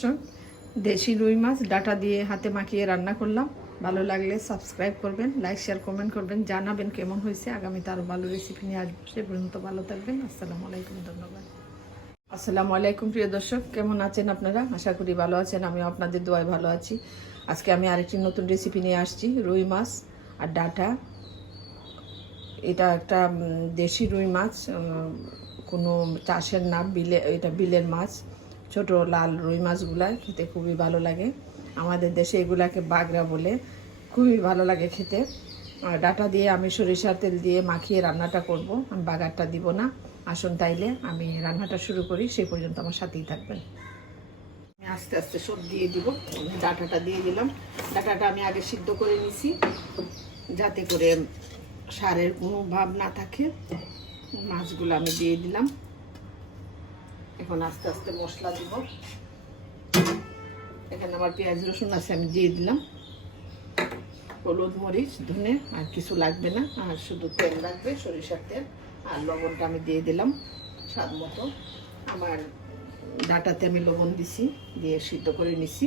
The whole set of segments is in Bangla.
শোন, দেশি রুই মাছ ডাটা দিয়ে হাতে মাখিয়ে রান্না করলাম। ভালো লাগলে সাবস্ক্রাইব করবেন লাইক শেয়ার কমেন্ট করবেন জানাবেন কেমন হয়েছে। আগামীতে আরও ভালো রেসিপি নিয়ে আসব। সে পর্যন্ত ভালো থাকবেন। আসসালামু আলাইকুম ধন্যবাদ। আসসালামু আলাইকুম প্রিয় দর্শক। কেমন আছেন আপনারা? আশা করি ভালো আছেন। আমিও আপনাদের দোয়ায় ভালো আছি। আজকে আমি আরেকটি নতুন রেসিপি নিয়ে আসছি। রুই মাছ আর ডাটা। এটা একটা দেশি রুই মাছ কোনো চাষের না বিলে এটা বিলের মাছ। ছোট লাল রুই মাছগুলা খেতে খুবই ভালো লাগে। আমাদের দেশে এগুলাকে বাগরা বলে, খুবই ভালো লাগে খেতে। ডাটা দিয়ে আমি সরিষার তেল দিয়ে মাখিয়ে রান্নাটা করব, আমি বাগারটা দিব না। আসুন তাইলে আমি রান্নাটা শুরু করি, সেই পর্যন্ত আমার সাথেই থাকবেন। আমি আস্তে আস্তে সব দিয়ে দিব ডাটাটা দিয়ে দিলাম। ডাটাটা আমি আগে সিদ্ধ করে নিছি, যাতে করে সারের কোনো ভাব না থাকে। মাছগুলো আমি দিয়ে দিলাম। এখন আস্তে আস্তে মশলা দিব। এখানে আমার পেঁয়াজ রসুন আছে, আমি দিয়ে দিলাম। হলুদ, মরিচ, ধনে, আর কিছু লাগবে না। আর শুধু তেল লাগবে, সরিষার তেল আর লবণটা আমি দিয়ে দিলাম স্বাদ মতো। আমার ডাটাতে আমি লবণ দিছি, দিয়ে সিদ্ধ করে নিছি।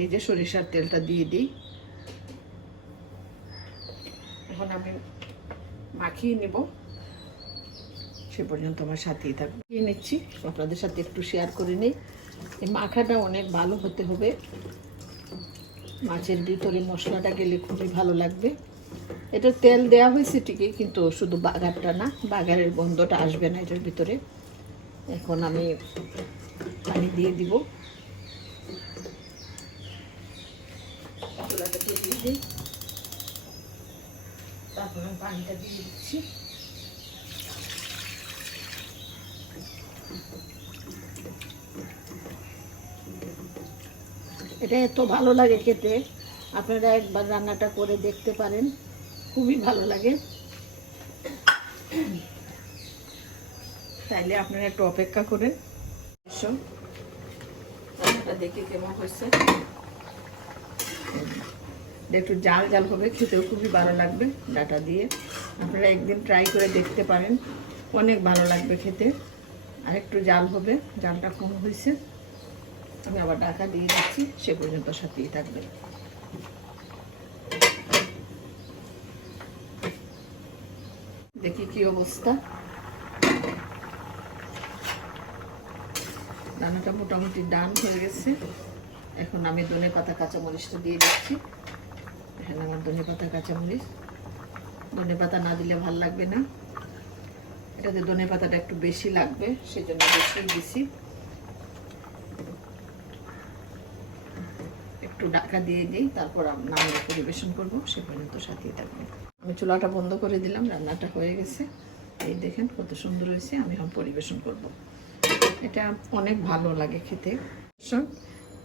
এই যে সরিষার তেলটা দিয়ে দিই। এখন আমি মাখিয়ে নেব। সে পর্যন্ত আমার সাথেই থাকবে। মাখিয়ে নিচ্ছি। আপনাদের সাথে একটু শেয়ার করে নিই। এই মাখাটা অনেক ভালো হতে হবে। মাছের ভিতরে মশলাটা গেলে খুবই ভালো লাগবে। এটা তেল দেওয়া হয়েছে ঠিকই, কিন্তু শুধু বাগারটা না, বাগারের গন্ধটা আসবে না এটার ভিতরে। এখন আমি পানি দিয়ে দিব। দিয়ে তারপর পানিটা দিয়ে দিচ্ছি। এটা এত ভালো লাগে খেতে। আপনারা একবার রান্নাটা করে দেখতে পারেন। খুবই ভালো লাগে। তাইলে আপনারা একটু অপেক্ষা করেন। রান্নাটা দেখে কেমন হয়েছে। একটু জাল জাল হবে, খেতেও খুবই ভালো লাগবে ডাটা দিয়ে। আপনারা একদিন ট্রাই করে দেখতে পারেন। অনেক ভালো লাগবে খেতে। আর একটু জাল হবে, জালটা কম হয়েছে। আবার ঢাকা দিয়ে দিচ্ছি, সে পর্যন্ত সাথেই থাকবে। দেখি কি অবস্থা। রান্নাটা মোটামুটি ডান হয়ে গেছে। এখন আমি ধনে পাতা, কাঁচামরিচটা দিয়ে দিচ্ছি। এখানে আমার ধনে পাতা, কাঁচামরিচ। ধনে পাতা না দিলে ভালো লাগবে না। এটাতে ধনে পাতাটা একটু বেশি লাগবে, সেজন্য বেশি দিছি। একটু ডাকা দিয়ে দিই, তারপর আম- নামিয়ে পরিবেশন করব, সে পর্যন্ত সাথেই থাকবে। আমি চুলাটা বন্ধ করে দিলাম, রান্নাটা হয়ে গেছে। এই দেখেন কত সুন্দর হয়েছে, আমি এখন পরিবেশন করব। এটা অনেক ভালো লাগে খেতে।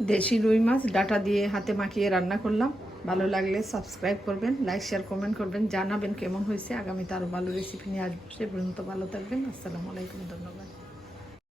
দেশি রুই মাছ, ডাটা দিয়ে হাতে মাখিয়ে রান্না করলাম। ভালো লাগলে সাবস্ক্রাইব করবেন, লাইক, শেয়ার, কমেন্ট করবেন, জানাবেন কেমন হয়েছে। আগামীতে আরও ভালো রেসিপি নিয়ে আসব। সে পর্যন্ত ভালো থাকবেন। আসসালামু আলাইকুম, ধন্যবাদ।